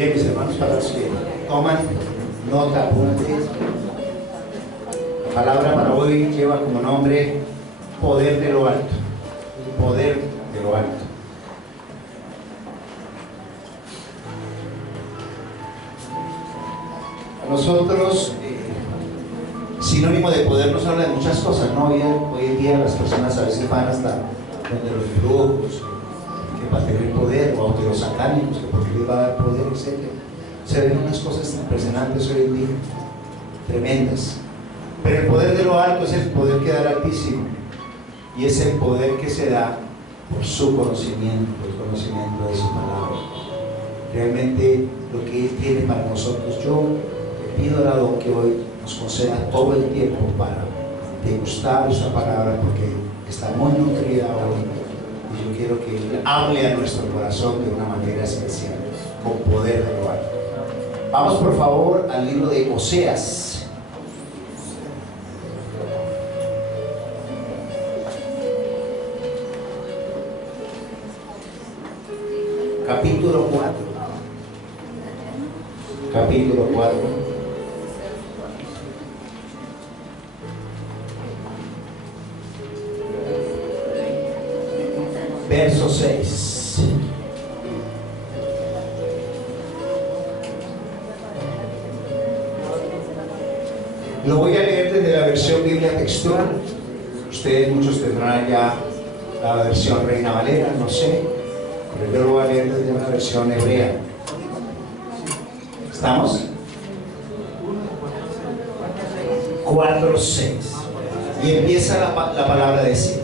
Bien, mis hermanos, para los que toman nota, apúntate. La palabra para hoy lleva como nombre poder de lo alto. Poder de lo alto. A nosotros, sinónimo de poder nos habla de muchas cosas, ¿no? Hoy en día las personas a veces van hasta donde los brujos, que para tener poder, o aunque los satánicos, que porque les va a dar poder, etc. Se ven unas cosas impresionantes hoy en día, tremendas. Pero el poder de lo alto es el poder que da el Altísimo, y es el poder que se da por su conocimiento, el conocimiento de su palabra. Realmente lo que Él tiene para nosotros, yo le pido a Adón que hoy nos conceda todo el tiempo para degustar esta palabra, porque está muy nutrida hoy, y yo quiero que Él hable a nuestro corazón de una manera especial, con poder de lo alto. Vamos por favor al libro de Oseas. Capítulo 4. Capítulo 4. Verso 6. Lo voy a leer desde la versión Biblia textual. Ustedes muchos tendrán ya la versión Reina Valera, no sé, pero yo lo voy a leer desde una versión hebrea. ¿Estamos? 4:6. Y empieza la palabra a decir: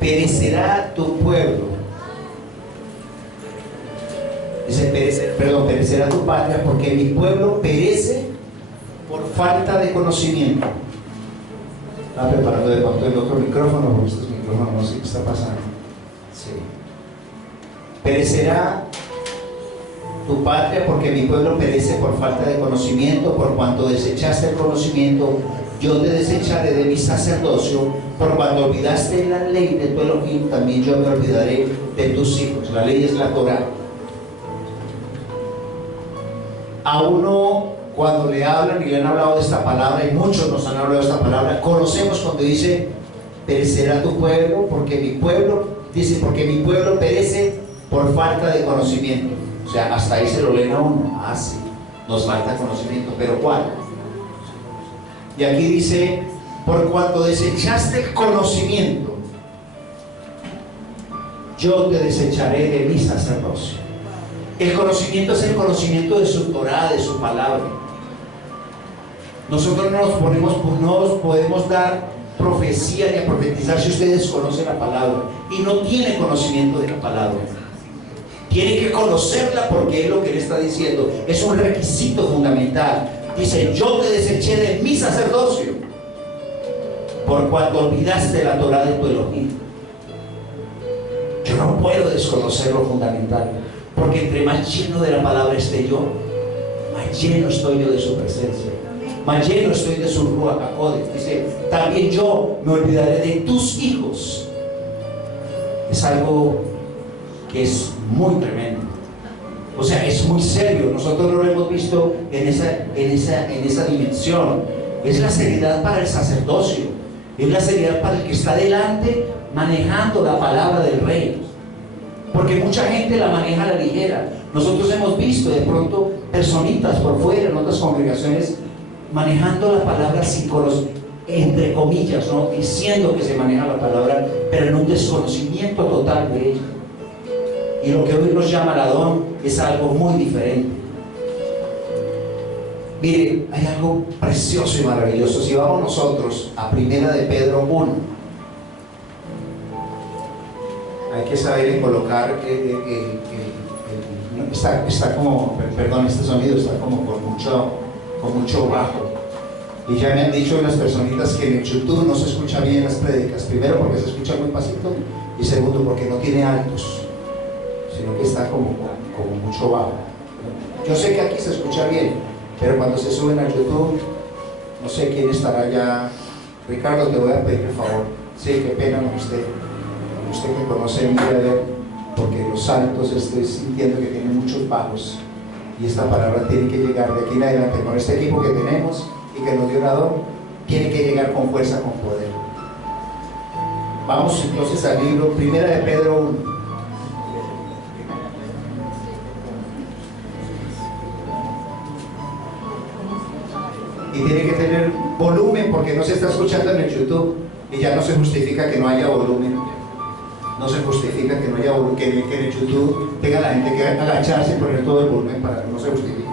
perecerá tu pueblo. Dice, perecerá tu patria, porque mi pueblo perece por falta de conocimiento. Estaba preparando de pronto el otro micrófono, porque estos micrófonos no sé qué está pasando. Sí. Perecerá tu patria, porque mi pueblo perece por falta de conocimiento. Por cuanto desechaste el conocimiento, yo te desecharé de mi sacerdocio. Por cuanto olvidaste la ley de tu Elohim, también yo me olvidaré de tus hijos. La ley es la Torá. A uno, cuando le hablan y le han hablado de esta palabra, y muchos nos han hablado de esta palabra, conocemos cuando dice perecerá tu pueblo, porque mi pueblo, dice, porque mi pueblo perece por falta de conocimiento. O sea, hasta ahí se lo leen a uno. Ah, sí, nos falta conocimiento, pero ¿cuál? Y aquí dice, por cuanto desechaste el conocimiento, yo te desecharé de mi sacerdocio. El conocimiento es el conocimiento de su Torá, de su palabra. Nosotros no nos podemos dar profecía ni a profetizar si usted desconoce la palabra y no tiene conocimiento de la palabra. Tiene que conocerla, porque es lo que él está diciendo. Es un requisito fundamental. Dice, yo te deseché de mi sacerdocio, por cuanto olvidaste la Torá de tu Elohim. Yo no puedo desconocer lo fundamental, porque entre más lleno de la palabra esté yo, más lleno estoy yo de su presencia, más lleno estoy de su Ruach HaKodesh. Dice, también yo me olvidaré de tus hijos. Es algo que es muy tremendo. O sea, es muy serio. Nosotros no lo hemos visto en esa dimensión. Es la seriedad para el sacerdocio, es la seriedad para el que está delante manejando la palabra del rey. Porque mucha gente la maneja a la ligera. Nosotros hemos visto de pronto personitas por fuera en otras congregaciones manejando la palabra sin conocimiento, entre comillas, ¿no? Diciendo que se maneja la palabra, pero en un desconocimiento total de ella. Y lo que hoy nos llama la Adón es algo muy diferente. Mire, hay algo precioso y maravilloso. Si vamos nosotros a Primera de Pedro 1, hay que saber colocar está como, perdón, este sonido está como con mucho bajo. Y ya me han dicho las personitas que en el YouTube no se escucha bien las prédicas. Primero porque se escucha muy pasito, y segundo porque no tiene altos, sino que está como mucho bajo. Yo sé que aquí se escucha bien, pero cuando se suben al YouTube, no sé quién estará ya. Ricardo, te voy a pedir el favor. Sí, qué pena con usted. usted que conoce, mire a ver, porque los saltos estoy sintiendo que tienen muchos bajos y esta palabra tiene que llegar de aquí en adelante con este equipo que tenemos y que nos dio la don, tiene que llegar con fuerza, con poder. Vamos entonces al libro Primera de Pedro 1. Y tiene que tener volumen porque no se está escuchando en el YouTube y ya no se justifica que no haya volumen. No se justifica que no haya volumen, que en el YouTube tenga la gente que agacharse y poner todo el volumen para que no se justifique.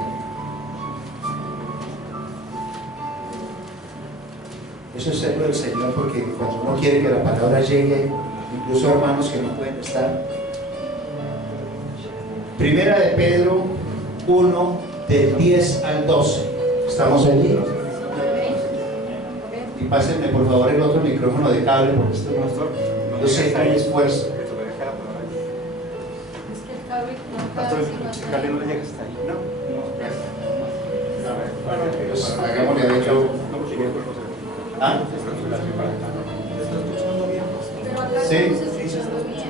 Eso es serlo del Señor, porque cuando uno quiere que la palabra llegue, incluso hermanos que no pueden estar. Primera de Pedro 1, del 10 al 12. ¿Estamos allí? Y pásenme por favor el otro micrófono de cable, porque esto no sé, hay esfuerzo. Pastor, el cable no le llega hasta ahí. No. Hagámosle de hecho. ¿Ah? ¿Sí?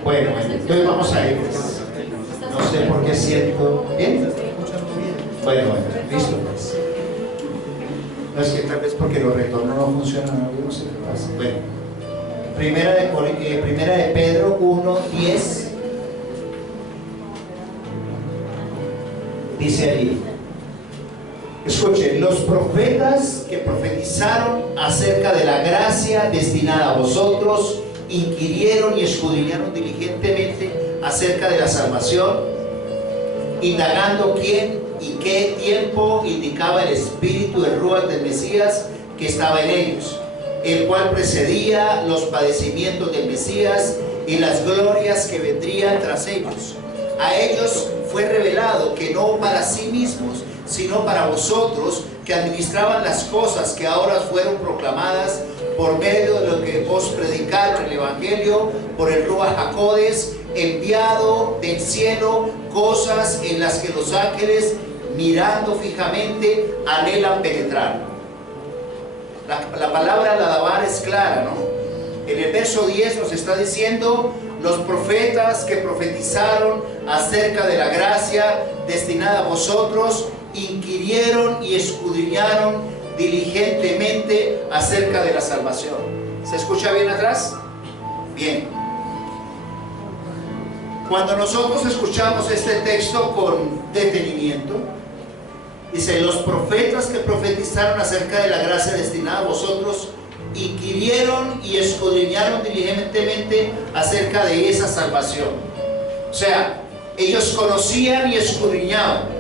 Bueno, entonces vamos a ir. No sé por qué siento. ¿Bien? Bueno, listo. No, es que tal vez porque los retornos no funcionan, yo no sé qué pasa. Bueno, primera de Pedro 1, 10. Dice allí. Escuchen, los profetas que profetizaron acerca de la gracia destinada a vosotros inquirieron y escudriñaron diligentemente acerca de la salvación, indagando quién y qué tiempo indicaba el espíritu de Ruach del Mesías que estaba en ellos, el cual precedía los padecimientos del Mesías y las glorias que vendrían tras ellos. A ellos fue revelado que no para sí mismos, sino para vosotros, que administraban las cosas que ahora fueron proclamadas por medio de lo que os predicaron el Evangelio por el Ruach HaKodes, enviado del cielo, cosas en las que los ángeles, mirando fijamente, anhelan penetrar. La palabra Ladabar es clara, ¿no? En el verso 10 nos está diciendo: los profetas que profetizaron acerca de la gracia destinada a vosotros inquirieron y escudriñaron diligentemente acerca de la salvación. ¿Se escucha bien atrás? Bien. Cuando nosotros escuchamos este texto con detenimiento, dice: los profetas que profetizaron acerca de la gracia destinada a vosotros inquirieron y escudriñaron diligentemente acerca de esa salvación. O sea, ellos conocían y escudriñaban.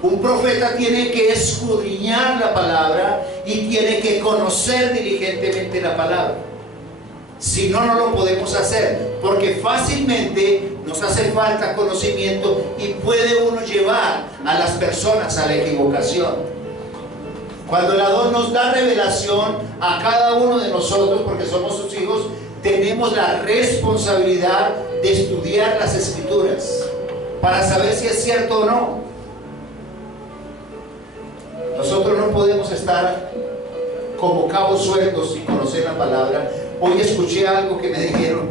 Un profeta tiene que escudriñar la palabra y tiene que conocer diligentemente la palabra. Si no, no lo podemos hacer, porque fácilmente nos hace falta conocimiento y puede uno llevar a las personas a la equivocación. Cuando el Adón nos da revelación a cada uno de nosotros, porque somos sus hijos, tenemos la responsabilidad de estudiar las Escrituras para saber si es cierto o no. Nosotros no podemos estar como cabos sueltos sin conocer la palabra. Hoy escuché algo que me dijeron,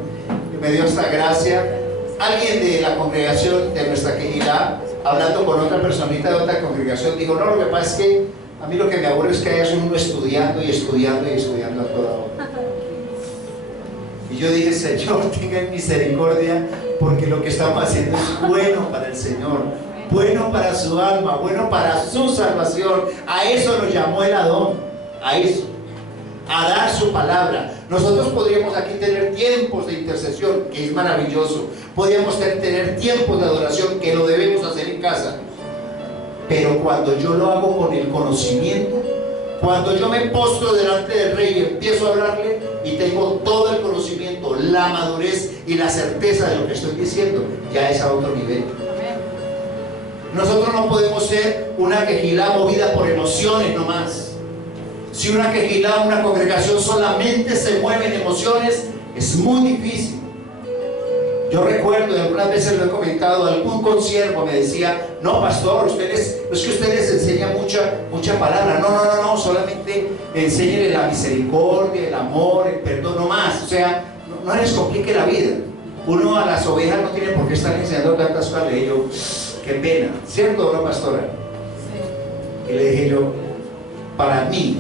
que me dio hasta gracia. Alguien de la congregación de nuestra Quejilá, hablando con otra personita de otra congregación, dijo: no, lo que pasa es que a mí lo que me aburre es que haya uno estudiando y estudiando y estudiando a toda hora. Y yo dije: Señor, tenga misericordia, porque lo que estamos haciendo es bueno para el Señor, bueno para su alma, bueno para su salvación. A eso nos llamó el Adón, a eso, a dar su palabra. Nosotros podríamos aquí tener tiempos de intercesión, que es maravilloso. Podríamos tener tiempos de adoración, que lo debemos hacer en casa. Pero cuando yo lo hago con el conocimiento, cuando yo me postro delante del Rey y empiezo a hablarle y tengo todo el conocimiento, la madurez y la certeza de lo que estoy diciendo, ya es a otro nivel. Nosotros no podemos ser una Quejilá movida por emociones nomás. Si una Quejilá, una congregación solamente se mueve en emociones, es muy difícil. Yo recuerdo, y algunas veces lo he comentado, algún consiervo me decía: no, pastor, ustedes, es que ustedes enseñan mucha palabra. No, solamente enséñenle la misericordia, el amor, el perdón, no más. O sea, no les complique la vida. Uno a las ovejas no tiene por qué estar enseñando tantas cosas. Le dije yo, qué pena, ¿cierto, no, pastora? Sí. Y le dije yo, para mí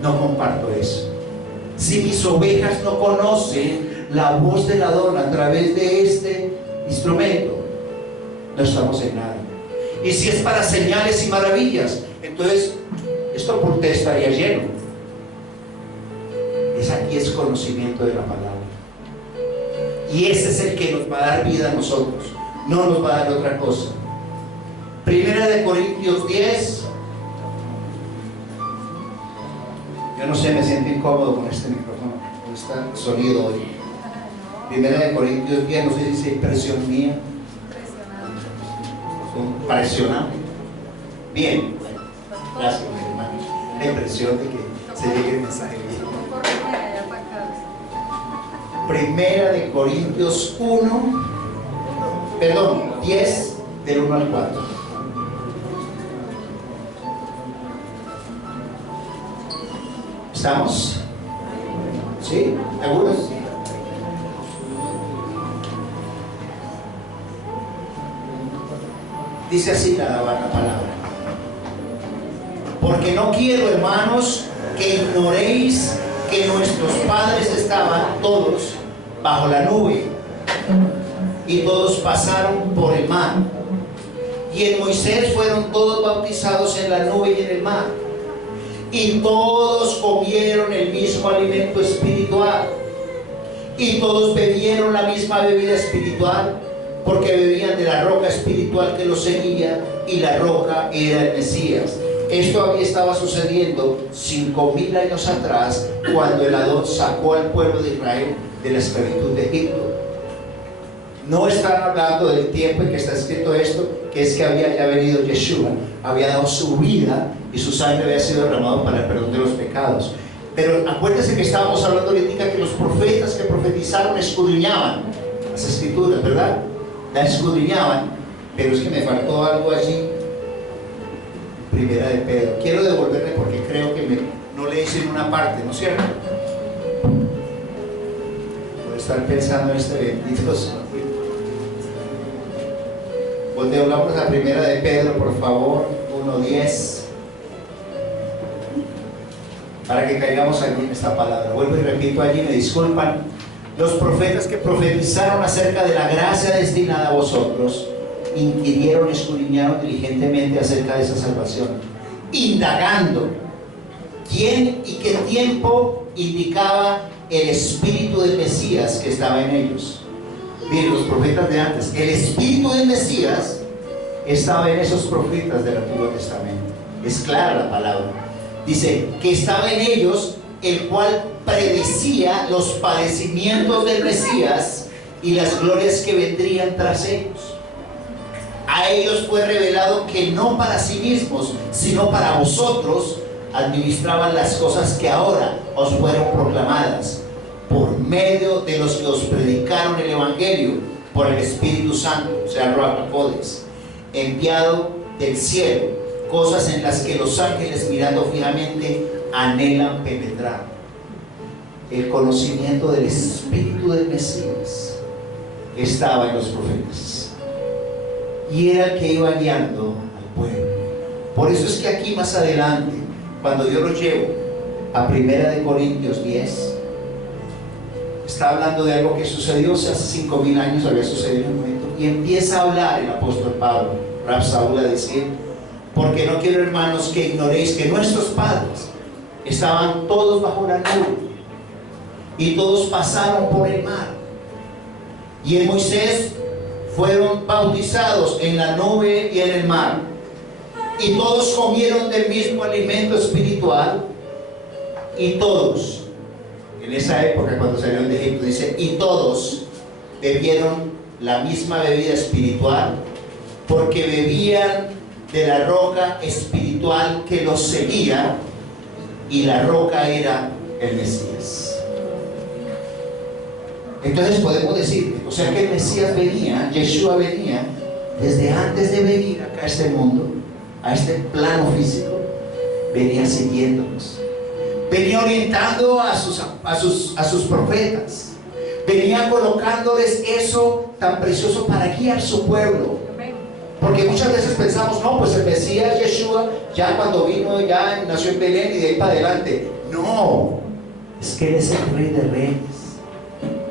no comparto eso. Si mis ovejas no conocen la voz del Adón a través de este instrumento, no estamos en nada. Y si es para señales y maravillas, entonces esto por usted estaría lleno. Aquí es conocimiento de la palabra. Y ese es el que nos va a dar vida a nosotros, no nos va a dar otra cosa. Primera de Corintios 10. Yo no sé, me siento incómodo con este micrófono, con este sonido hoy. Primera de Corintios 10, no sé si dice impresión mía. Impresionante. Bien, gracias, hermanos. La impresión de que se llegue el mensaje bien. Primera de Corintios 10, del 1 al 4. ¿Estamos? ¿Sí? ¿Seguros? Dice así la palabra: porque no quiero, hermanos, que ignoréis que nuestros padres estaban todos bajo la nube y todos pasaron por el mar, y en Moisés fueron todos bautizados en la nube y en el mar, y todos comieron el mismo alimento espiritual, y todos bebieron la misma bebida espiritual, porque bebían de la roca espiritual que los seguía, y la roca era el Mesías. Esto había estado sucediendo 5000 años atrás, cuando el Adón sacó al pueblo de Israel de la esclavitud de Egipto. No están hablando del tiempo en que está escrito esto, que es que había ya venido Yeshua, había dado su vida y su sangre había sido derramado para el perdón de los pecados. Pero acuérdense que estábamos hablando ahorita que los profetas que profetizaron escudriñaban las escrituras, ¿verdad? La escudriñaban, pero es que me faltó algo allí. Primera de Pedro. Quiero devolverme porque creo que no le hice en una parte, ¿no es cierto? Por estar pensando en este bendito. Volvamos a Primera de Pedro, por favor, 1:10, para que caigamos aquí en esta palabra. Vuelvo y repito allí, me disculpan. Los profetas que profetizaron acerca de la gracia destinada a vosotros inquirieron, escudriñaron diligentemente acerca de esa salvación, indagando quién y qué tiempo indicaba el espíritu del Mesías que estaba en ellos. Miren, los profetas de antes, el espíritu del Mesías estaba en esos profetas del Antiguo Testamento. Es clara la palabra. Dice que estaba en ellos, el cual predecía los padecimientos del Mesías y las glorias que vendrían tras ellos. A ellos fue revelado que no para sí mismos, sino para vosotros, administraban las cosas que ahora os fueron proclamadas, por medio de los que os predicaron el Evangelio, por el Espíritu Santo, o sea, Ruach HaKodesh, enviado del cielo, cosas en las que los ángeles, mirando fijamente, anhelan penetrar. El conocimiento del Espíritu del Mesías estaba en los profetas, y era el que iba guiando al pueblo. Por eso es que aquí más adelante, cuando yo lo llevo a Primera de Corintios 10, está hablando de algo que sucedió hace 5000 años, había sucedido en un momento, y empieza a hablar el apóstol Pablo, Rab Saúl, a decir: porque no quiero, hermanos, que ignoréis que nuestros padres estaban todos bajo la nube y todos pasaron por el mar, y en Moisés fueron bautizados en la nube y en el mar, y todos comieron del mismo alimento espiritual, y todos, en esa época cuando salieron de Egipto, dice, y todos bebieron la misma bebida espiritual, porque bebían de la roca espiritual que los seguía, y la roca era el Mesías. Entonces podemos decir, o sea que el Mesías venía, Yeshua venía desde antes de venir acá a este mundo, a este plano físico, venía siguiéndonos, venía orientando a sus profetas, venía colocándoles eso tan precioso para guiar su pueblo. Porque muchas veces pensamos, no, pues el Mesías Yeshua, ya cuando vino, ya nació en Belén y de ahí para adelante. No, es que Él es el Rey de Reyes.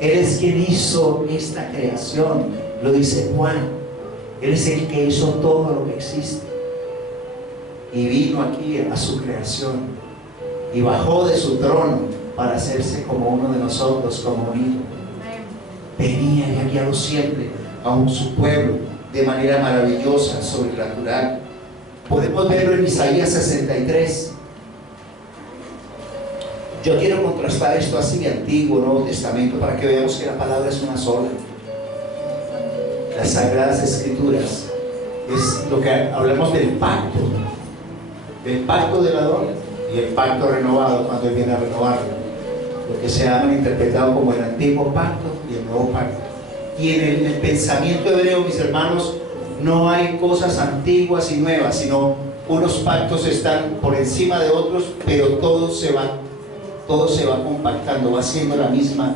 Él es quien hizo esta creación, lo dice Juan. Él es el que hizo todo lo que existe. Y vino aquí a su creación y bajó de su trono para hacerse como uno de nosotros, como un hijo. Venía y ha guiado siempre a su pueblo de manera maravillosa, sobrenatural. Podemos verlo en Isaías 63. Yo quiero contrastar esto así de Antiguo, Nuevo Testamento, para que veamos que la palabra es una sola. Las Sagradas Escrituras es lo que hablamos del pacto del Adón y el pacto renovado cuando Él viene a renovarlo, lo que se han interpretado como el antiguo pacto y el nuevo pacto. Y en el pensamiento hebreo, mis hermanos, no hay cosas antiguas y nuevas, sino unos pactos están por encima de otros, pero todo se va compactando, va siendo el mismo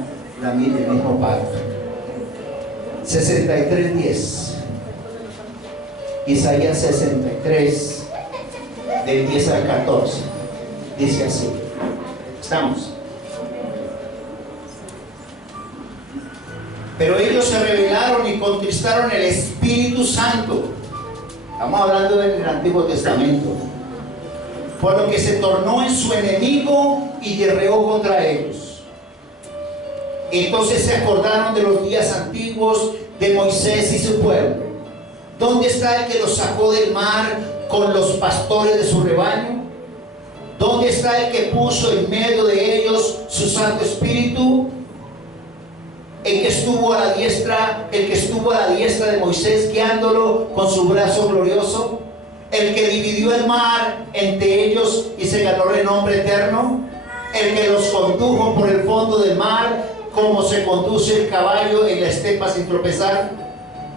pacto. 63:10. Isaías 63, del 10 al 14. Dice así. ¿Estamos? Pero ellos se rebelaron y contristaron el Espíritu Santo. Estamos hablando del Antiguo Testamento. Por lo que se tornó en su enemigo y guerreó contra ellos. Entonces se acordaron de los días antiguos de Moisés y su pueblo. ¿Dónde está el que los sacó del mar con los pastores de su rebaño? ¿Dónde está el que puso en medio de ellos su Santo Espíritu? El que estuvo a la diestra de Moisés, guiándolo con su brazo glorioso. El que dividió el mar entre ellos y se ganó renombre eterno. El que los condujo por el fondo del mar, como se conduce el caballo en la estepa sin tropezar.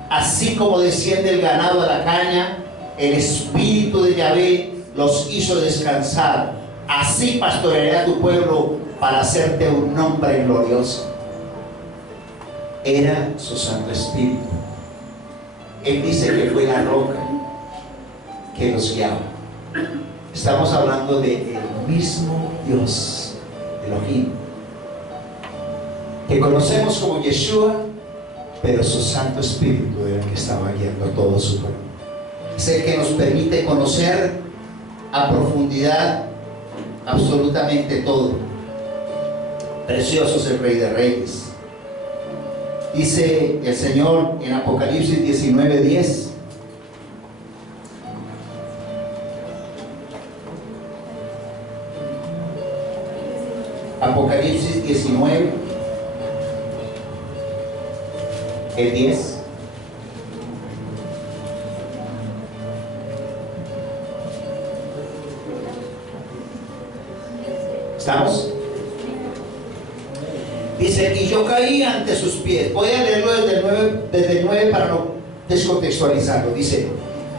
Así como desciende el ganado a la caña, el Espíritu de Yahvé los hizo descansar. Así pastorearé a tu pueblo para hacerte un nombre glorioso. Era su Santo Espíritu. Él dice que fue la roca que los guiaba. Estamos hablando del mismo Dios, Elohim, que conocemos como Yeshua, pero su Santo Espíritu era el que estaba guiando a todo su pueblo. Es el que nos permite conocer a profundidad absolutamente todo. Precioso es el Rey de Reyes. Dice el Señor en Apocalipsis 19:10. Apocalipsis 19, el 10. ¿Estamos? Dice, y yo caí ante sus pies. Voy a leerlo desde el 9 para no descontextualizarlo. Dice,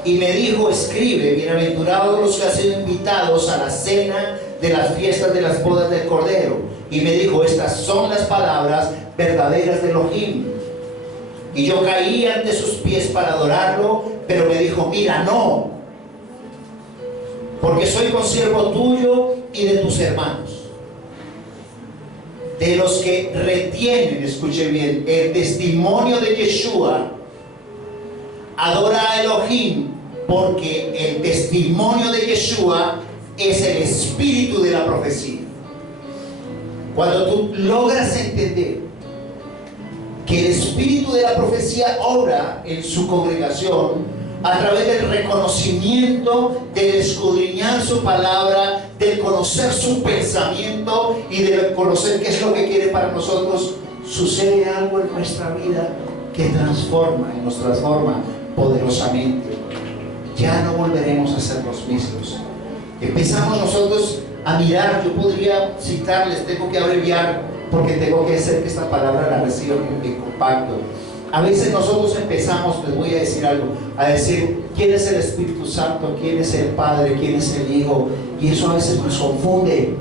y me dijo, escribe, bienaventurados los que han sido invitados a la cena de las fiestas de las bodas del Cordero. Y me dijo, estas son las palabras verdaderas de Elohim. Y yo caí ante sus pies para adorarlo, pero me dijo, mira, no, porque soy consiervo tuyo y de tus hermanos, de los que retienen, escuche bien, el testimonio de Yeshua. Adora a Elohim, porque el testimonio de Yeshua es el espíritu de la profecía. Cuando tú logras entender que el espíritu de la profecía obra en su congregación a través del reconocimiento, del escudriñar su palabra, del conocer su pensamiento y de conocer qué es lo que quiere para nosotros, sucede algo en nuestra vida que nos transforma poderosamente. Ya no volveremos a ser los mismos. Empezamos nosotros a mirar. Yo podría citarles, tengo que abreviar porque tengo que hacer que esta palabra la reciban en compacto. A veces nosotros empezamos, les voy a decir algo, a decir quién es el Espíritu Santo, quién es el Padre, quién es el Hijo, y eso a veces nos confunde.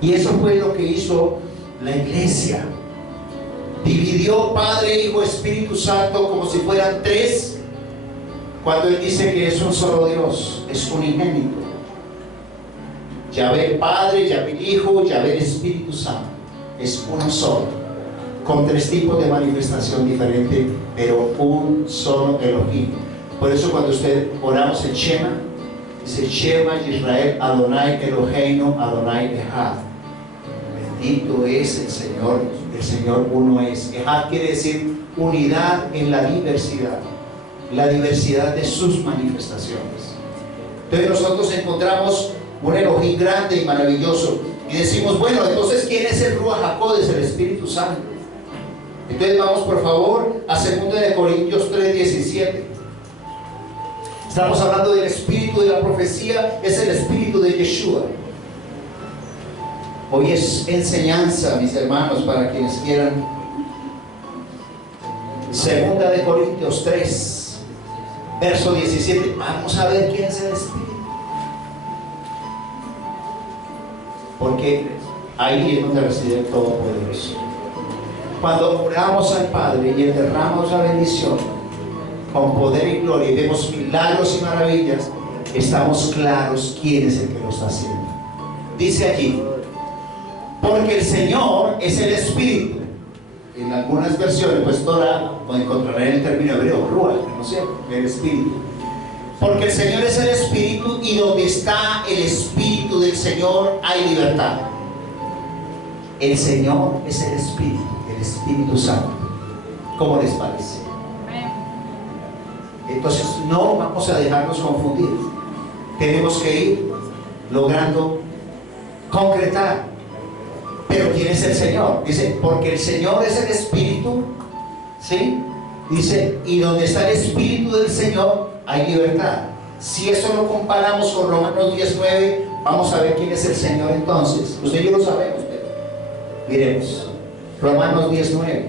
Y eso fue lo que hizo la iglesia. Dividió Padre, Hijo, Espíritu Santo como si fueran tres, cuando Él dice que es un solo Dios, es unigénito. Yahvé Padre, Yahvé Hijo, Yahvé Espíritu Santo, es uno solo, con tres tipos de manifestación diferente, pero un solo Elohim. Por eso cuando oramos en Shema, dice Shema Israel Adonai Eloheinu Adonai Echad. Bendito es el Señor uno es. Echad quiere decir unidad en la diversidad de sus manifestaciones. Entonces nosotros encontramos un Elohim grande y maravilloso y decimos, bueno, entonces ¿quién es el Ruach HaKodesh, el Espíritu Santo? Entonces vamos por favor a 2 Corintios 3:17. Estamos hablando del espíritu de la profecía, es el espíritu de Yeshua. Hoy es enseñanza, mis hermanos, para quienes quieran. 2 Corintios 3, verso 17. Vamos a ver quién es el espíritu. Porque ahí es donde reside el Todopoderoso. Cuando oramos al Padre y derramamos la bendición con poder y gloria y vemos milagros y maravillas, estamos claros quién es el que lo está haciendo. Dice allí, porque el Señor es el Espíritu. En algunas versiones, pues Torah, o encontrarán el término hebreo, Ruach, ¿no es cierto? El Espíritu. Porque el Señor es el Espíritu y donde está el Espíritu del Señor hay libertad. El Señor es el Espíritu Santo. ¿Cómo les parece? Entonces no vamos a dejarnos confundir. Tenemos que ir logrando concretar. Pero ¿quién es el Señor? Dice, porque el Señor es el Espíritu, ¿sí? Dice, y donde está el Espíritu del Señor hay libertad. Si eso lo comparamos con Romanos 10:9, vamos a ver quién es el Señor entonces. Usted y yo lo sabemos, pero miremos. Romanos 10:9.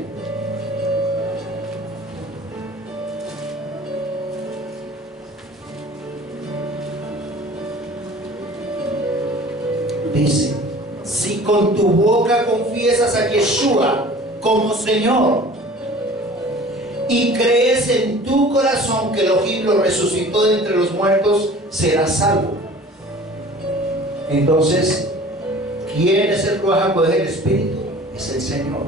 Dice, si con tu boca confiesas a Yeshua como Señor y crees en tu corazón que Elohim lo resucitó de entre los muertos, serás salvo. Entonces, ¿quién es el Ruach HaKodesh? El Espíritu es el Señor.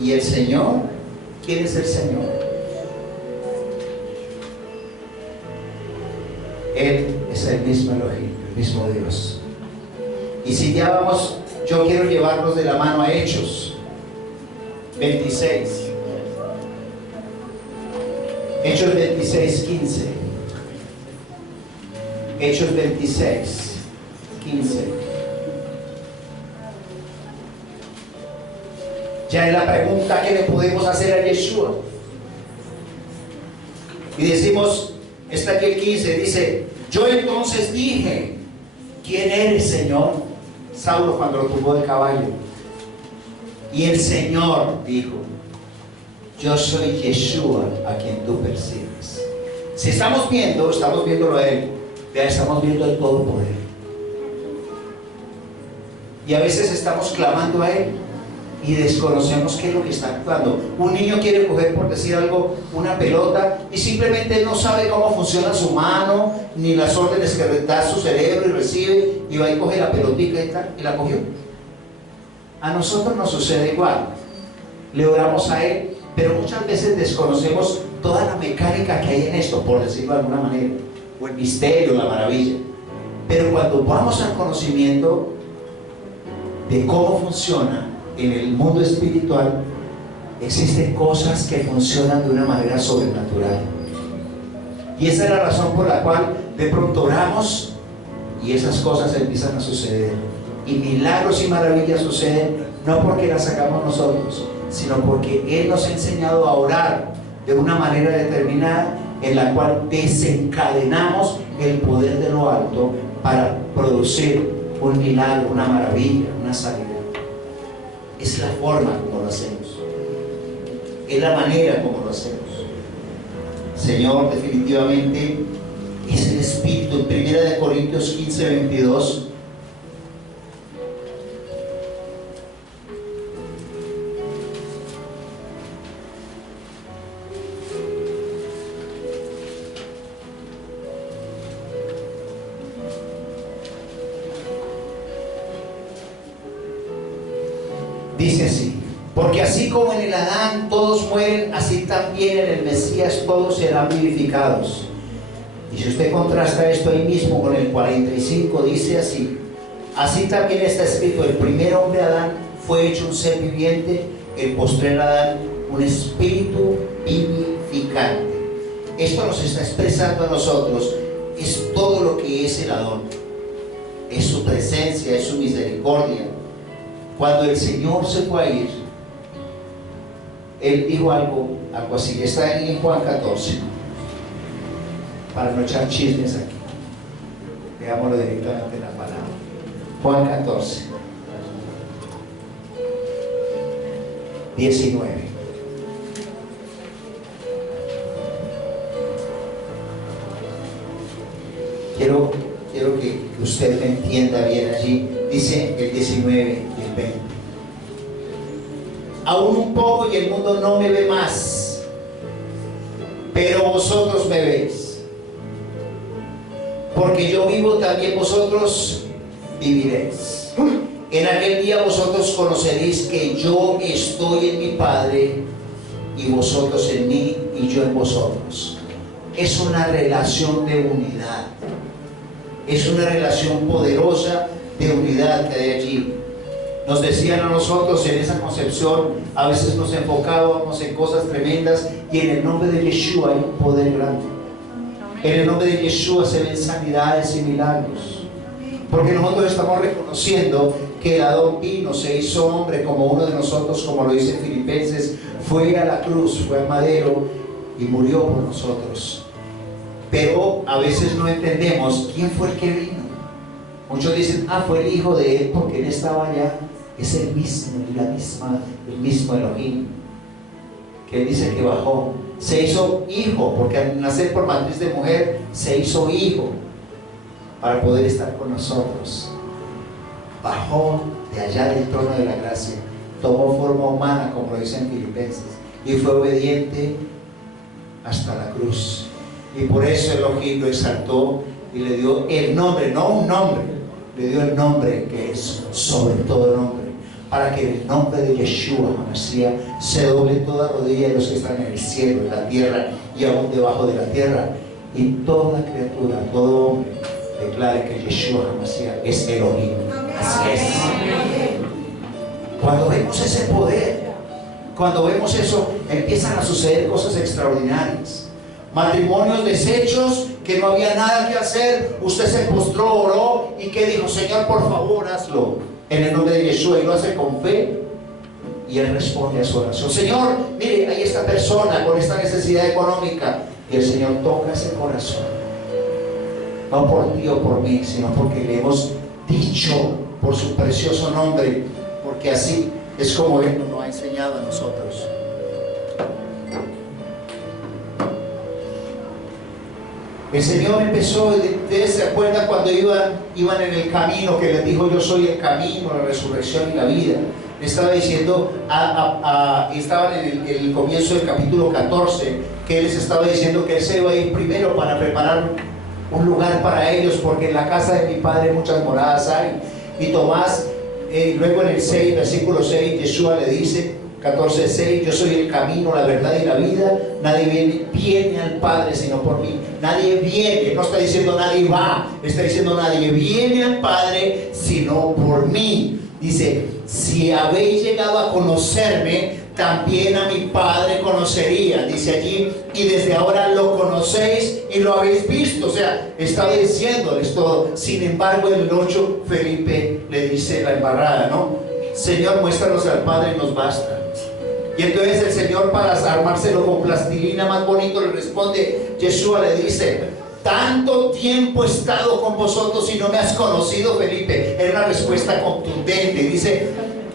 ¿Y el Señor? ¿Quién es el Señor? Él es el mismo Elohim, el mismo Dios. Y si ya vamos, yo quiero llevarlos de la mano a Hechos 26. Hechos 26:15. Hechos 26:15. Ya es la pregunta que le podemos hacer a Yeshua. Y decimos, está aquí el 15, dice, yo entonces dije, ¿quién eres, Señor? Saulo cuando lo tumbó del caballo. Y el Señor dijo, yo soy Yeshua a quien tú persigues. Si estamos viéndolo a Él, ya estamos viendo el Todopoder. Y a veces estamos clamando a Él y desconocemos qué es lo que está actuando. Un niño quiere coger, por decir algo, una pelota y simplemente no sabe cómo funciona su mano ni las órdenes que da su cerebro y recibe, y va y coge la pelotita y la cogió. A nosotros nos sucede igual. Le oramos a Él, pero muchas veces desconocemos toda la mecánica que hay en esto, por decirlo de alguna manera, o el misterio, la maravilla. Pero cuando vamos al conocimiento de cómo funciona en el mundo espiritual, existen cosas que funcionan de una manera sobrenatural. Y esa es la razón por la cual de pronto oramos y esas cosas empiezan a suceder. Y milagros y maravillas suceden no porque las hagamos nosotros, sino porque Él nos ha enseñado a orar de una manera determinada en la cual desencadenamos el poder de lo alto para producir un milagro, una maravilla, una sanidad. Es la forma como lo hacemos, es la manera como lo hacemos. Señor, definitivamente es el Espíritu. En 1 Corintios 15:22 Dice así: porque así como en el Adán todos mueren, así también en el Mesías todos serán vivificados. Y si usted contrasta esto ahí mismo con el 45, dice así: así también está escrito, el primer hombre Adán fue hecho un ser viviente, el postrer Adán un espíritu vivificante. Esto nos está expresando a nosotros, es todo lo que es el Adón, es su presencia, es su misericordia. Cuando el Señor se fue a ir, Él dijo algo así, está en Juan 14, para no echar chismes aquí, veámoslo directamente en la palabra. Juan 14, 19. Quiero que usted me entienda bien allí. Dice el 19 y el 20: aún un poco y el mundo no me ve más, pero vosotros me veis. Porque yo vivo, también vosotros viviréis. En aquel día vosotros conoceréis que yo estoy en mi Padre, y vosotros en mí, y yo en vosotros. Es una relación de unidad. Es una relación poderosa de unidad que hay allí. Nos decían a nosotros en esa concepción, a veces nos enfocábamos en cosas tremendas, y en el nombre de Yeshua hay un poder grande. En el nombre de Yeshua se ven sanidades y milagros. Porque nosotros estamos reconociendo que el Adón vino, se hizo hombre como uno de nosotros, como lo dice Filipenses, fue a la cruz, fue al madero y murió por nosotros. Pero a veces no entendemos quién fue el que vino. Muchos dicen, fue el hijo de él porque él estaba allá. Es el mismo, el mismo Elohim, que dice que bajó, se hizo hijo, porque al nacer por matriz de mujer se hizo hijo para poder estar con nosotros. Bajó de allá del trono de la gracia, tomó forma humana, como lo dicen Filipenses, y fue obediente hasta la cruz. Y por eso Elohim lo exaltó y le dio el nombre, no un nombre, le dio el nombre que es sobre todo nombre, para que en el nombre de Yeshua HaMashiach se doble toda rodilla de los que están en el cielo, en la tierra y aún debajo de la tierra, y toda criatura, todo hombre declare que Yeshua HaMashiach es Elohim. Así es. Cuando vemos ese poder, cuando vemos eso, empiezan a suceder cosas extraordinarias. Matrimonios deshechos, que no había nada que hacer, usted se postró, oró, y que dijo: Señor, por favor, hazlo en el nombre de Yeshua, y lo hace con fe, y Él responde a su oración. Señor, mire, hay esta persona con esta necesidad económica, y el Señor toca ese corazón, no por ti o por mí, sino porque le hemos dicho por su precioso nombre, porque así es como Él nos lo ha enseñado a nosotros. El Señor empezó, ustedes se acuerdan cuando iban en el camino, que les dijo: yo soy el camino, la resurrección y la vida. Le estaba diciendo, estaban en el comienzo del capítulo 14, que Él les estaba diciendo que Él se iba a ir primero para preparar un lugar para ellos, porque en la casa de mi Padre muchas moradas hay. Y Tomás, luego en el 6, versículo 6, Yeshua le dice, 14:6, yo soy el camino, la verdad y la vida, nadie viene al Padre sino por mí. Nadie viene, no está diciendo nadie va, está diciendo nadie viene al Padre sino por mí. Dice: si habéis llegado a conocerme, también a mi Padre conocería, dice allí, y desde ahora lo conocéis y lo habéis visto. O sea, estaba diciéndoles todo. Sin embargo, en el 8, Felipe le dice la embarrada, ¿no? Señor, muéstranos al Padre y nos basta. Y entonces el Señor, para armárselo con plastilina más bonito, le responde, Yeshua le dice: tanto tiempo he estado con vosotros y no me has conocido, Felipe. Era una respuesta contundente. Dice: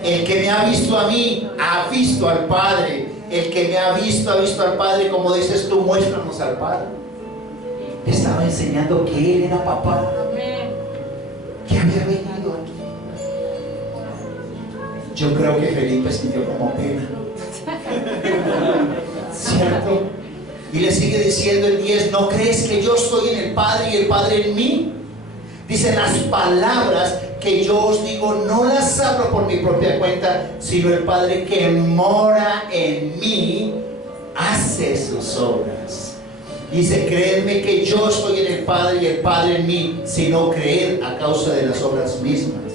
el que me ha visto a mí, ha visto al Padre. El que me ha visto al Padre. Como dices tú, muéstranos al Padre. Le estaba enseñando que Él era papá, que había venido aquí. Yo creo que Felipe sintió como pena, ¿cierto? Y le sigue diciendo el 10: ¿no crees que yo estoy en el Padre y el Padre en mí? Dice, las palabras que yo os digo no las hablo por mi propia cuenta, sino el Padre que mora en mí hace sus obras. Dice, creedme que yo estoy en el Padre y el Padre en mí, sino creed a causa de las obras mismas.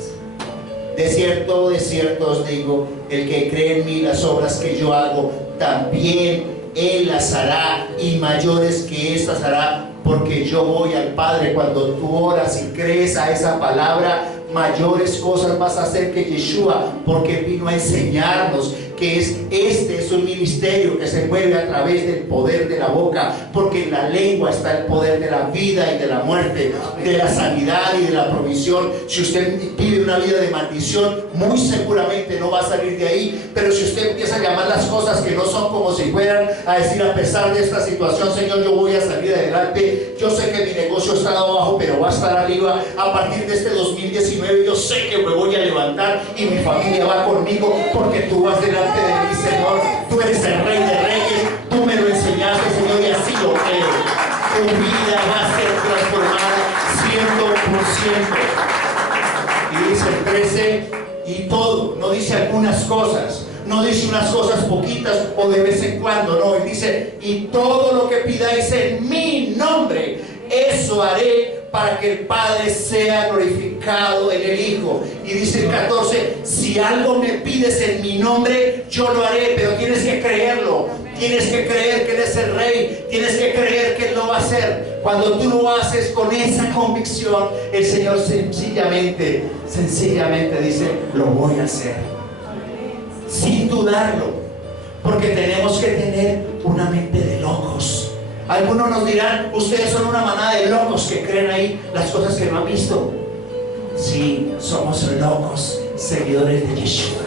De cierto os digo, el que cree en mí, las obras que yo hago, también él las hará, y mayores que estas hará, porque yo voy al Padre. Cuando tú oras y crees a esa palabra, mayores cosas vas a hacer que Yeshua, porque vino a enseñarnos que este es un ministerio que se mueve a través del poder de la boca, porque en la lengua está el poder de la vida y de la muerte, de la sanidad y de la provisión. Si usted vive una vida de maldición, muy seguramente no va a salir de ahí, pero si usted empieza a llamar las cosas que no son como si fueran, a decir, a pesar de esta situación, Señor, yo voy a salir adelante, yo sé que mi negocio está abajo, pero va a estar arriba. A partir de este 2019 yo sé que me voy a levantar y mi familia va conmigo, porque tú vas delante de mí, Señor. Tú eres el Rey de Reyes, tú me lo enseñaste, Señor, y así lo creo. Tu vida va a ser transformada 100%. Y dice el 13, y todo, no dice algunas cosas, no dice unas cosas poquitas o de vez en cuando, no, él dice, y todo lo que pidáis en mi nombre, eso haré, para que el Padre sea glorificado en el Hijo. Y dice el 14, si algo me pides en mi nombre, yo lo haré, pero tienes que creerlo. Tienes que creer que Él es el Rey, tienes que creer que Él lo va a hacer. Cuando tú lo haces con esa convicción, el Señor sencillamente dice, lo voy a hacer, sin dudarlo, porque tenemos que tener una mente de locos. Algunos nos dirán, ustedes son una manada de locos que creen ahí las cosas que no han visto. Sí, somos locos, seguidores de Yeshua,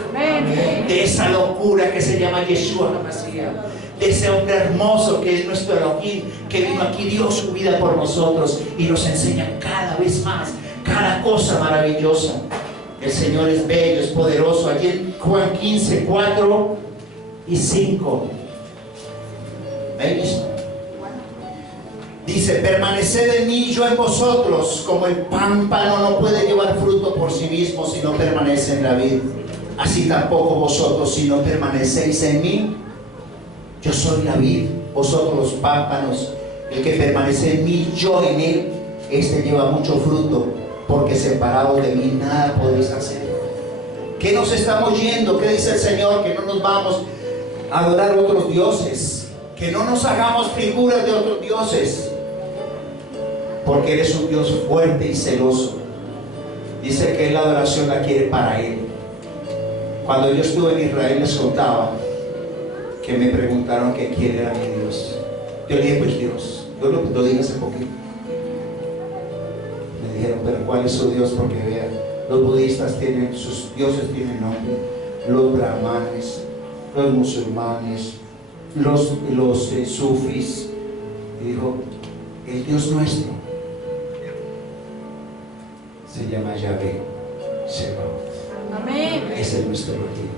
de esa locura que se llama Yeshua HaMashiach, de ese hombre hermoso que es nuestro Elohim, que vino aquí, dio su vida por nosotros y nos enseña cada vez más, cada cosa maravillosa. El Señor es bello, es poderoso. Allí en Juan 15, 4 y 5, ahí mismo dice, permaneced en mí, yo en vosotros, como el pámpano no puede llevar fruto por sí mismo si no permanece en la vid, así tampoco vosotros si no permanecéis en mí. Yo soy la vid, vosotros los pámpanos. El que permanece en mí, yo en él, este lleva mucho fruto, porque separados de mí nada podéis hacer. ¿Qué nos estamos yendo? ¿Qué dice el Señor? Que no nos vamos a adorar otros dioses, que no nos hagamos figuras de otros dioses, porque Él es un Dios fuerte y celoso. Dice que Él la adoración la quiere para Él. Cuando yo estuve en Israel les contaba que me preguntaron que quién era mi Dios. Yo le dije, pues Dios. Yo lo dije hace poquito. Me dijeron, pero ¿cuál es su Dios? Porque vean, los budistas tienen, sus dioses tienen nombre, los brahmanes, los musulmanes, los sufis. Y dijo, el Dios nuestro se llama Yahvé Shebaot. Amén. Ese es nuestro Elohim.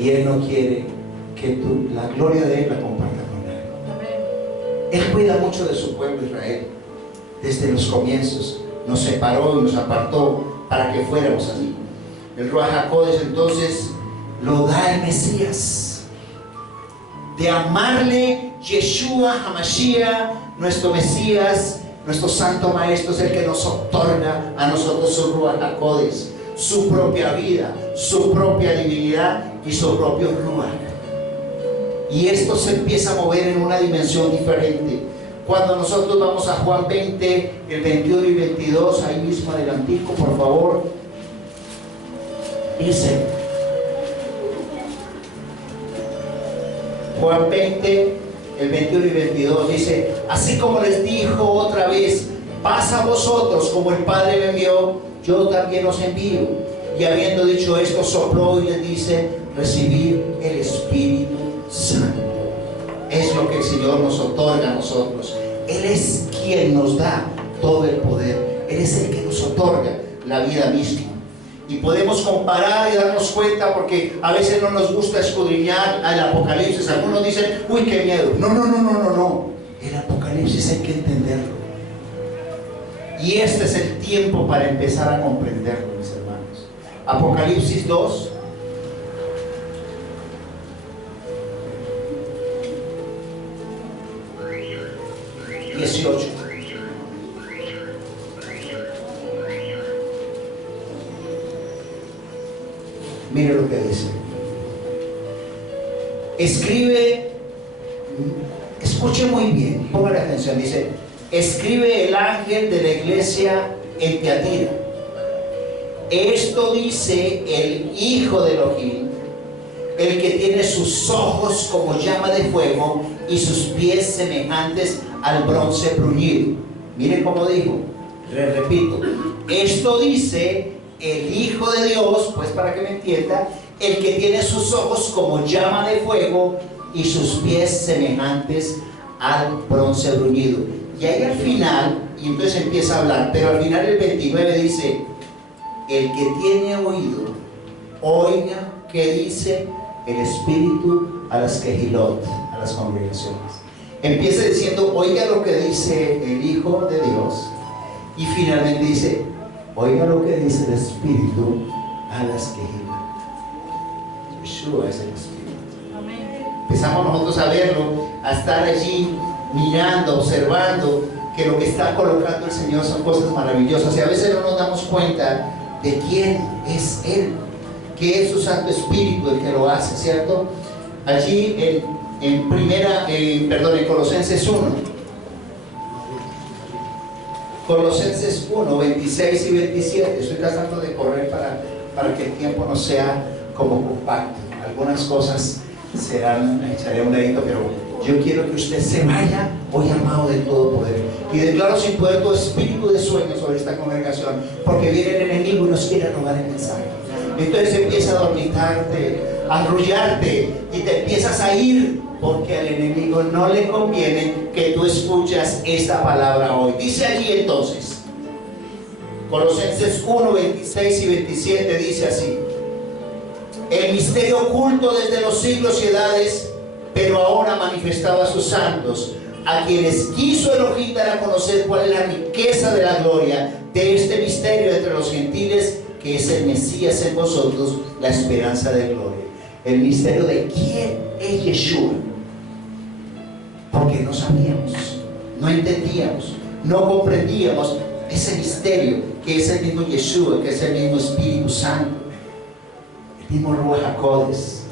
Y Él no quiere que tú, la gloria de Él la compartas con nadie. Amén. Él cuida mucho de su pueblo Israel. Desde los comienzos nos separó y nos apartó para que fuéramos así. El Ruach HaKodesh entonces lo da el Mesías. De amarle, Yeshua HaMashiach, nuestro Mesías, nuestro Santo Maestro, es el que nos otorga a nosotros su Ruach HaKodesh, su propia vida, su propia divinidad y su propio Ruach. Y esto se empieza a mover en una dimensión diferente. Cuando nosotros vamos a Juan 20, el 21 y 22, ahí mismo adelantico, por favor, dice Juan 20, el 21 y 22, dice, así como les dijo otra vez, paz a vosotros, como el Padre me envió, yo también os envío. Y habiendo dicho esto, sopló y les dice, recibid el Espíritu Santo. Es lo que el Señor nos otorga a nosotros. Él es quien nos da todo el poder. Él es el que nos otorga la vida misma. Y podemos comparar y darnos cuenta, porque a veces no nos gusta escudriñar al Apocalipsis. Algunos dicen, uy, qué miedo. No. El Apocalipsis hay que entenderlo. Y este es el tiempo para empezar a comprenderlo, mis hermanos. Apocalipsis 2. Mire lo que dice. Escribe, escuche muy bien, póngale atención, dice: escribe el ángel de la iglesia en Tiatira. Esto dice el Hijo de Elohim, el que tiene sus ojos como llama de fuego y sus pies semejantes al bronce bruñido. Miren cómo dijo, repito, esto dice el Hijo de Dios, pues para que me entienda, el que tiene sus ojos como llama de fuego y sus pies semejantes al bronce bruñido. Y ahí al final, y entonces empieza a hablar, pero al final el 29 dice: el que tiene oído, oiga qué dice el Espíritu a las Kehilot, a las congregaciones. Empieza diciendo: oiga lo que dice el Hijo de Dios, y finalmente dice: oiga lo que dice el Espíritu a las Kehilot. Yeshua es el Espíritu. Amén. Empezamos nosotros a verlo, a estar allí mirando, observando que lo que está colocando el Señor son cosas maravillosas, y a veces no nos damos cuenta de quién es Él, que es su Santo Espíritu el que lo hace, ¿cierto? Allí en Colosenses 1, Colosenses 1, 26 y 27. Estoy tratando de correr para que el tiempo no sea como compacto. Algunas cosas echaré un ladito, pero yo quiero que usted se vaya hoy armado de todo poder. Y declaro sin poder todo espíritu de sueño sobre esta congregación, porque viene el enemigo y nos quiere robar el mensaje. Entonces empieza a dormitarte, a arrullarte, y te empiezas a ir, porque al enemigo no le conviene que tú escuchas esta palabra hoy. Dice allí entonces, Colosenses 1, 26 y 27, dice así: el misterio oculto desde los siglos y edades, pero ahora manifestado a sus santos, a quienes quiso Elohim dar a conocer cuál es la riqueza de la gloria de este misterio entre los gentiles, que es el Mesías en vosotros, la esperanza de gloria. El misterio de quién es Yeshua, porque no sabíamos, no entendíamos, no comprendíamos ese misterio que es el mismo Yeshua, que es el mismo Espíritu Santo, el mismo Ruach HaKodesh.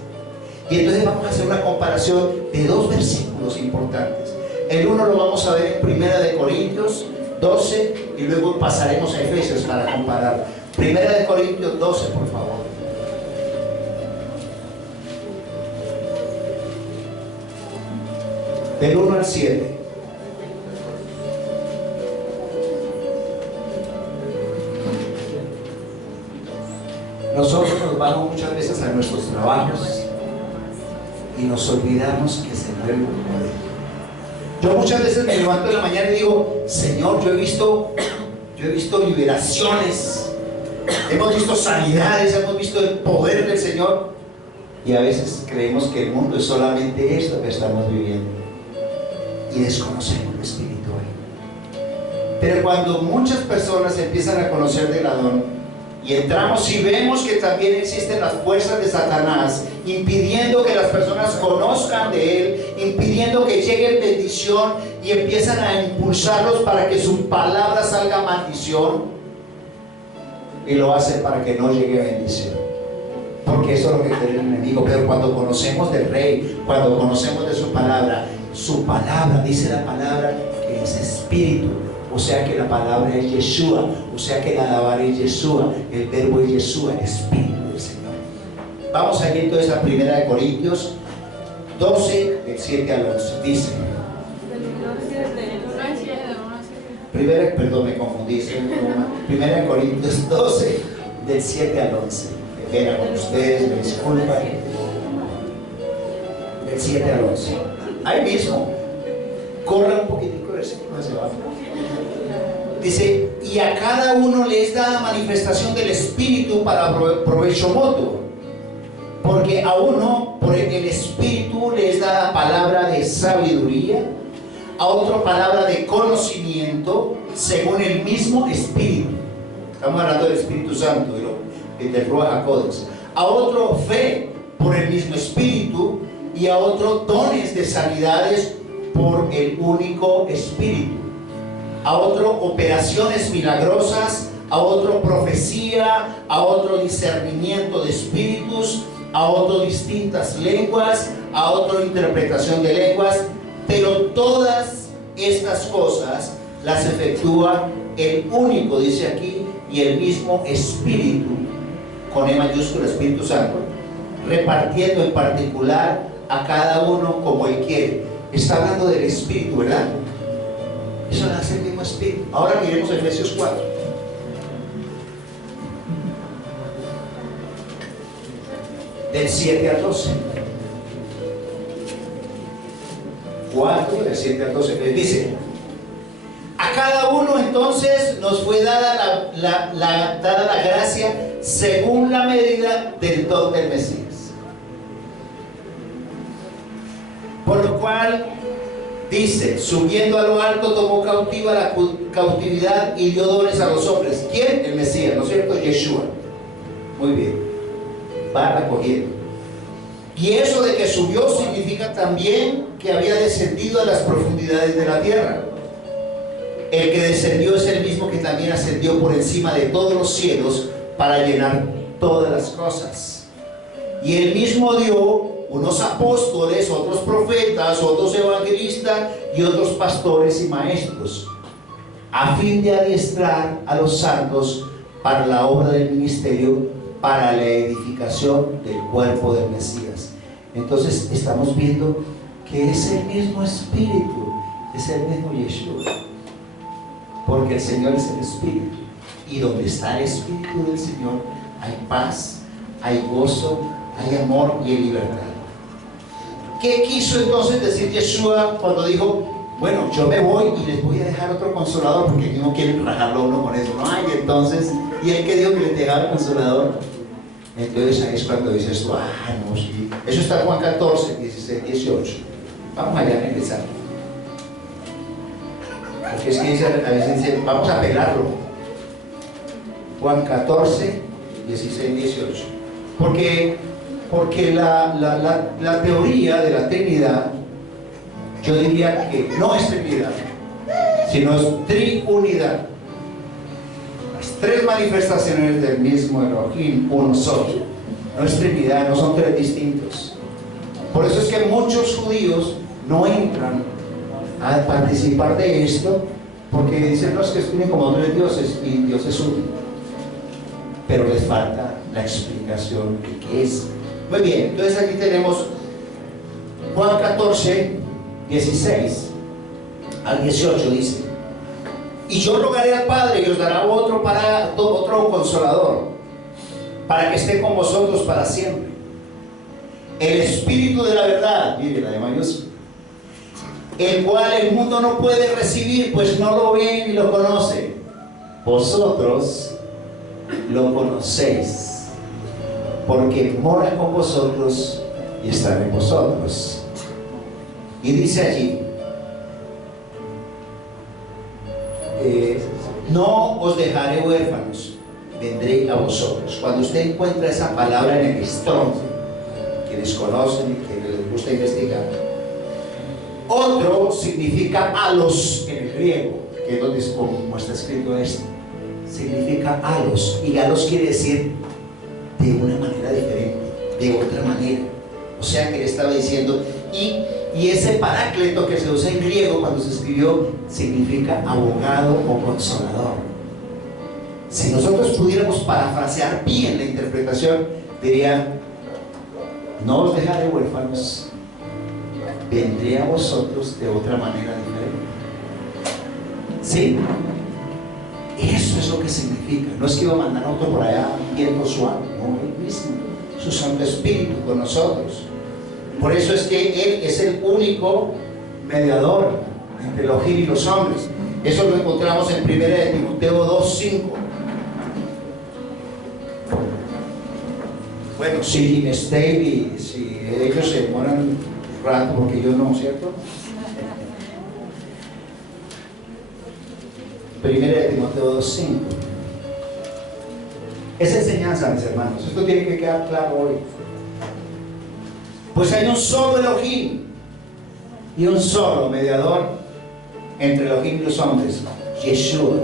Y entonces vamos a hacer una comparación de dos versículos importantes. El uno lo vamos a ver en 1 Corintios 12 y luego pasaremos a Efesios para comparar. 1 Corintios 12, por favor. Del 1 al 7. Nosotros nos vamos muchas veces a nuestros trabajos y nos olvidamos que se mueve un poder. Yo muchas veces me levanto en la mañana y digo: Señor, yo he visto liberaciones, hemos visto sanidades, hemos visto el poder del Señor, y a veces creemos que el mundo es solamente esto que estamos viviendo y desconocemos lo espiritual. Pero cuando muchas personas empiezan a conocer del Adón y entramos y vemos que también existen las fuerzas de Satanás impidiendo que las personas conozcan de Él, impidiendo que llegue bendición, y empiezan a impulsarlos para que su palabra salga maldición, y lo hacen para que no llegue bendición, porque eso es lo que quiere el enemigo. Pero cuando conocemos del Rey, cuando conocemos de su palabra, dice la palabra que es espíritu. O sea que la palabra es Yeshua, o sea que la alabar es Yeshua, el verbo es Yeshua, el Espíritu del Señor. Vamos a ir entonces a 1 Corintios 12, del 7 al 11. Dice, me confundí, 1 Corintios 12, del 7 al 11. Me pena con ustedes, me disculpan. Del 7 al 11. Ahí mismo, corra un poquitico el versículo hacia abajo. Dice: y a cada uno les da manifestación del Espíritu para provecho mutuo, porque a uno por el Espíritu les da palabra de sabiduría, a otro palabra de conocimiento según el mismo Espíritu. Estamos hablando del Espíritu Santo, del Ruach HaKodesh. A otro fe por el mismo Espíritu, y a otro dones de sanidades por el único Espíritu. A otro operaciones milagrosas, a otro profecía, a otro discernimiento de espíritus, a otro distintas lenguas, a otro interpretación de lenguas. Pero todas estas cosas las efectúa el único, dice aquí, y el mismo Espíritu, con E mayúscula, Espíritu Santo, repartiendo en particular a cada uno como Él quiere. Está hablando del Espíritu, ¿verdad? Eso lo hace el mismo Espíritu. Ahora miremos Efesios 4. Del 7 al 12. 4, del 7 al 12. Dice: a cada uno entonces nos fue dada la gracia según la medida del don del Mesías. Por lo cual dice: subiendo a lo alto tomó cautiva la cautividad y dio dones a los hombres. ¿Quién? El Mesías, ¿no es cierto? Yeshua. Muy bien, va recogiendo. Y eso de que subió significa también que había descendido a las profundidades de la tierra. El que descendió es el mismo que también ascendió por encima de todos los cielos para llenar todas las cosas. Y él mismo dio unos apóstoles, otros profetas, otros evangelistas y otros pastores y maestros, a fin de adiestrar a los santos para la obra del ministerio, para la edificación del cuerpo del Mesías. Entonces estamos viendo que es el mismo Espíritu, es el mismo Yeshua, porque el Señor es el Espíritu, y donde está el Espíritu del Señor hay paz, hay gozo, hay amor y hay libertad. ¿Qué quiso entonces decir Yeshua cuando dijo: bueno, yo me voy y les voy a dejar otro consolador? Porque no quieren rajarlo uno con eso, ¿no? Y entonces, ¿y él qué dijo que les dejaba el consolador? Entonces ahí es cuando dices: no, sí. Eso está en Juan 14, 16, 18. Vamos allá a empezar. Porque es que a veces dice: vamos a pelarlo. Juan 14, 16, 18. Porque la teoría de la Trinidad, yo diría que no es Trinidad, sino es triunidad. Las tres manifestaciones del mismo Elohim, uno solo. No es Trinidad, no son tres distintos. Por eso es que muchos judíos no entran a participar de esto, porque dicen: no, es que tienen como tres dioses y Dios es uno. Pero les falta la explicación de qué es. Muy bien, entonces aquí tenemos Juan 14, 16 al 18, dice: y yo rogaré al Padre y os dará otro consolador, para que esté con vosotros para siempre, el Espíritu de la verdad, mire la de mayúscula, el cual el mundo no puede recibir, pues no lo ve ni lo conoce. Vosotros lo conocéis, porque mora con vosotros y está en vosotros. Y dice allí: no os dejaré huérfanos, vendré a vosotros. Cuando usted encuentra esa palabra en el Strong, quienes conocen y quienes les gusta investigar, otro significa alos en el griego, que es donde, como está escrito esto, significa alos, y alos quiere decir de una manera diferente, de otra manera. O sea que le estaba diciendo, y ese paráclito que se usa en griego cuando se escribió significa abogado o consolador. Si nosotros pudiéramos parafrasear bien la interpretación, diría: no os dejaré huérfanos, vendré a vosotros de otra manera diferente. ¿Sí? Eso es lo que significa. No es que iba a mandar a otro por allá, un viento suave, no, él mismo, su Santo Espíritu con nosotros. Por eso es que Él es el único mediador entre Elohim y los hombres. Eso lo encontramos en 1 Timoteo 2:5. Bueno, si ellos se demoran un rato, porque yo no, ¿cierto? Primera de Timoteo 2:5. Es enseñanza, mis hermanos. Esto tiene que quedar claro hoy. Pues hay un solo Elohim y un solo mediador entre Elohim y los hombres, Yeshua,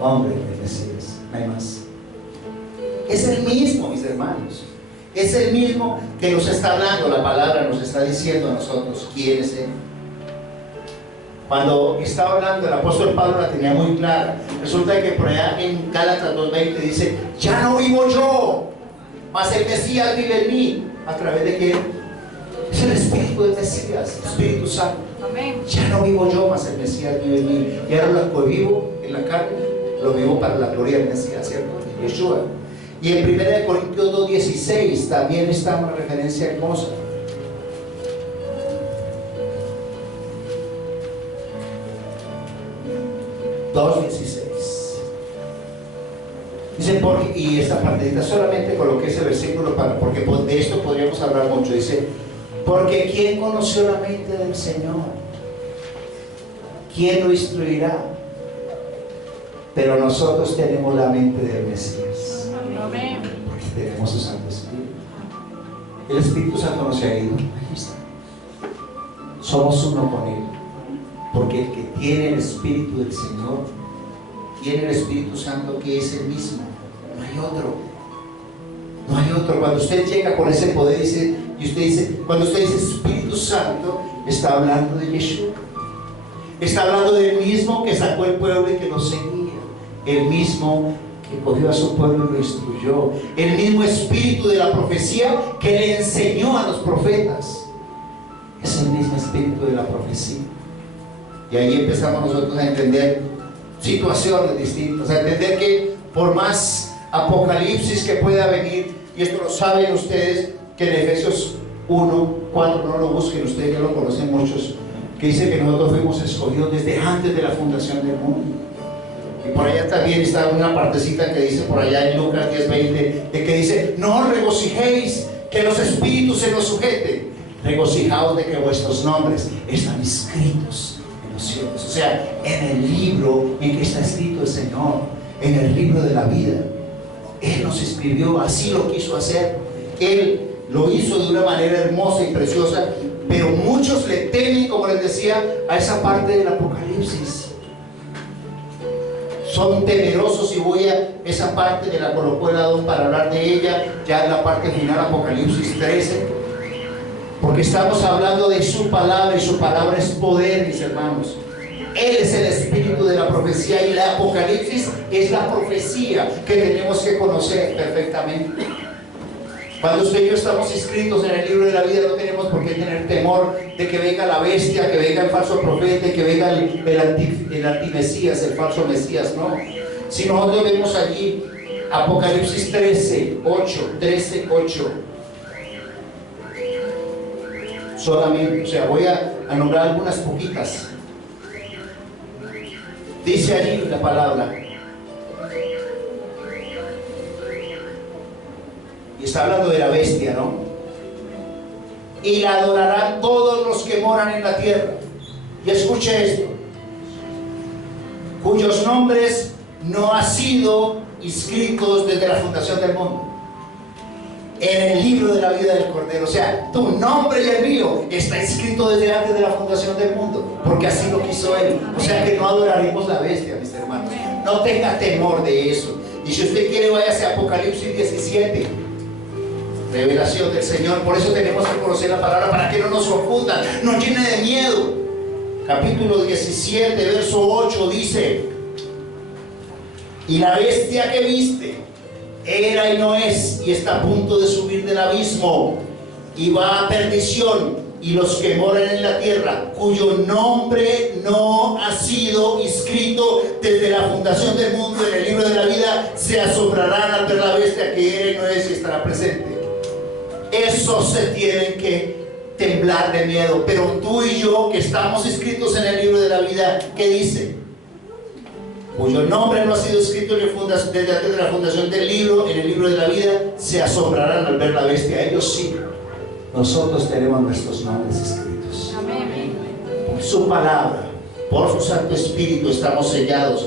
hombre del Mesías. No hay más. Es el mismo, mis hermanos. Es el mismo que nos está hablando. La palabra nos está diciendo a nosotros quién es Él. Cuando estaba hablando, el apóstol Pablo la tenía muy clara. Resulta que por allá en Gálatas 2:20 dice: ya no vivo yo, mas el Mesías vive en mí. ¿A través de qué? Es el Espíritu del Mesías, el Espíritu Santo. Amén. Ya no vivo yo, mas el Mesías vive en mí. Y ahora lo que vivo en la carne, lo vivo para la gloria del Mesías, ¿cierto? Yeshua. Y en 1 Corintios 2:16 también está una referencia hermosa. Dice, porque, y esta partecita solamente coloqué ese versículo porque de esto podríamos hablar mucho. Dice, porque ¿quién conoció la mente del Señor? ¿Quién lo instruirá? Pero nosotros tenemos la mente del Mesías. Amén. Porque tenemos su Santo Espíritu. El Espíritu Santo no se ha ido. Ahí está. Somos uno con Él. Porque el que tiene el Espíritu del Señor tiene el Espíritu Santo, que es el mismo. No hay otro. No hay otro. Cuando usted llega con ese poder y usted dice, cuando usted dice Espíritu Santo, está hablando de Yeshua. Está hablando del mismo que sacó el pueblo y que lo seguía. El mismo que cogió a su pueblo y lo instruyó. El mismo Espíritu de la profecía que le enseñó a los profetas. Es el mismo Espíritu de la profecía. Y ahí empezamos nosotros a entender situaciones distintas, a entender que por más apocalipsis que pueda venir, y esto lo saben ustedes, que en Efesios 1:4, no lo busquen, ustedes ya lo conocen muchos, que dice que nosotros fuimos escogidos desde antes de la fundación del mundo. Y por allá también está una partecita que dice por allá en Lucas 10:20, de que dice: no os regocijéis que los espíritus se los sujeten, regocijaos de que vuestros nombres están escritos en los cielos. O sea, en el libro en que está escrito el Señor, en el libro de la vida. Él nos escribió, así lo quiso hacer. Él lo hizo de una manera hermosa y preciosa, pero muchos le temen, como les decía, a esa parte del Apocalipsis. Son temerosos, y voy a esa parte que la colocó el Adón para hablar de ella, ya en la parte final, Apocalipsis 13, porque estamos hablando de su palabra, y su palabra es poder, mis hermanos. Él es el espíritu de la profecía, y el Apocalipsis es la profecía que tenemos que conocer perfectamente. Cuando usted y yo estamos inscritos en el libro de la vida, no tenemos por qué tener temor de que venga la bestia, que venga el falso profeta, que venga el antimesías, el falso mesías, no. Si nosotros vemos allí Apocalipsis 13:8 solamente, o sea, voy a nombrar algunas poquitas. Dice allí la palabra, y está hablando de la bestia, ¿no? Y la adorarán todos los que moran en la tierra. Y escuche esto: cuyos nombres no han sido inscritos desde la fundación del mundo en el libro de la vida del Cordero. O sea, tu nombre y el mío está inscrito desde antes de la fundación del mundo, porque así lo quiso Él. O sea que no adoraremos la bestia, mis hermanos. No tenga temor de eso. Y si usted quiere, váyase a Apocalipsis 17, revelación del Señor. Por eso tenemos que conocer la palabra, para que no nos confundan, nos llene de miedo. Capítulo 17, verso 8 dice: y la bestia que viste era y no es, y está a punto de subir del abismo, y va a perdición, y los que moran en la tierra, cuyo nombre no ha sido inscrito desde la fundación del mundo en el libro de la vida, se asombrarán al ver la bestia que era y no es, y estará presente. Esos se tienen que temblar de miedo. Pero tú y yo, que estamos inscritos en el libro de la vida, ¿qué dice? Cuyo nombre no ha sido escrito desde antes de la fundación del libro, en el libro de la vida, se asombrarán al ver la bestia. Ellos sí. Nosotros tenemos nuestros nombres escritos. Amén. Por su palabra, por su Santo Espíritu estamos sellados.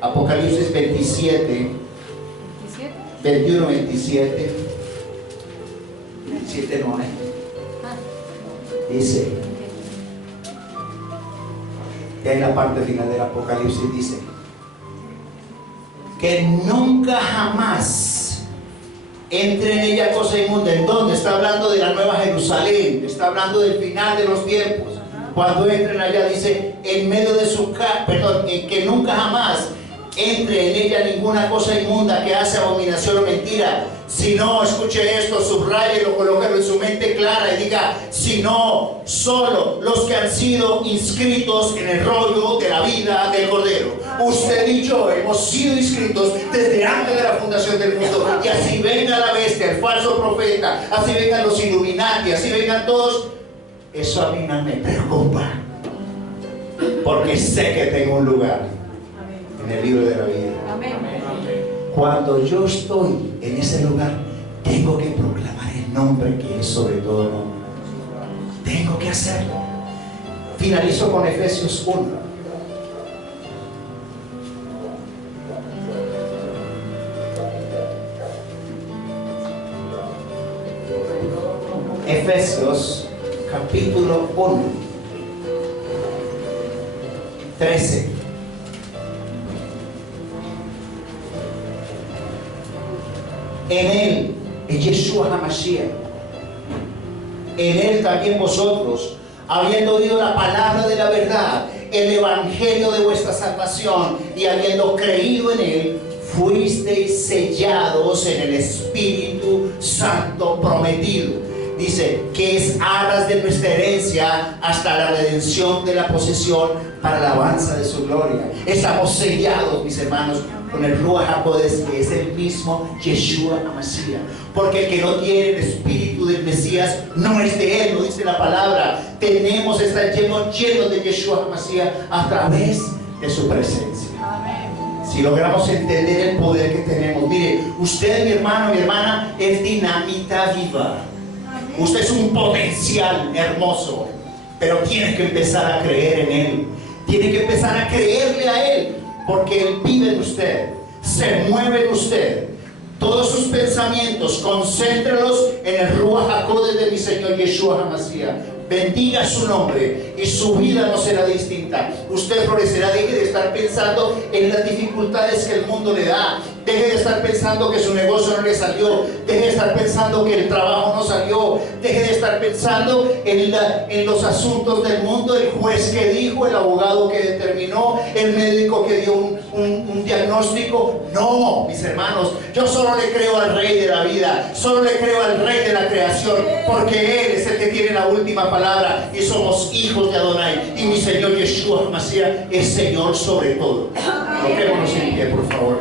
Apocalipsis 27, 21, 27. 27 no hay. Dice, que en la parte final del Apocalipsis dice, que nunca jamás entre en ella cosa inmunda. ¿En dónde? Está hablando de la Nueva Jerusalén, está hablando del final de los tiempos. Cuando entren allá, dice, en medio de su que nunca jamás entre en ella ninguna cosa inmunda que hace abominación o mentira, sino, escuche esto, subrayelo, colóquelo en su mente clara y diga, sino solo los que han sido inscritos en el rollo de la vida del Cordero. Usted y yo hemos sido inscritos desde antes de la fundación del mundo, y así venga la bestia, el falso profeta, así vengan los Illuminati, así vengan todos, eso a mí no me preocupa, porque sé que tengo un lugar en el libro de la vida. Cuando yo estoy en ese lugar, tengo que proclamar el nombre que es sobre todo nombre. Tengo que hacerlo. Finalizo con Efesios 1. Efesios capítulo 1, 13. En él, en Yeshua HaMashiach, en él también vosotros, habiendo oído la palabra de la verdad, el evangelio de vuestra salvación, y habiendo creído en él, fuisteis sellados en el Espíritu Santo prometido. Dice que es aras de nuestra herencia hasta la redención de la posesión para la alabanza de su gloria. Estamos sellados, mis hermanos, con el Ruach HaKodesh, que es el mismo Yeshua HaMashiach. Porque el que no tiene el espíritu del Mesías no es de él, lo dice la palabra. Tenemos, estar llenos de Yeshua HaMashiach a través de su presencia. Si logramos entender el poder que tenemos, mire, usted, mi hermano, mi hermana, es dinamita viva. Usted es un potencial hermoso, pero tiene que empezar a creer en él. Tiene que empezar a creerle a él, porque él vive en usted, se mueve en usted. Todos sus pensamientos, concéntralos en el Ruach HaKodesh de mi Señor Yeshua HaMashiach. Bendiga su nombre y su vida no será distinta. Usted florecerá. Deje de estar pensando en las dificultades que el mundo le da. Deje de estar pensando que su negocio no le salió. Deje de estar pensando que el trabajo no salió. Deje de estar pensando en los asuntos del mundo. El juez que dijo, el abogado que determinó, el médico que dio un diagnóstico. No, mis hermanos, yo solo le creo al Rey de la vida. Solo le creo al Rey de la creación, porque Él es el que tiene la última palabra, y somos hijos de Adonai, y mi Señor Yeshua HaMashiach es Señor sobre todo. Coloquémonos en pie, por favor.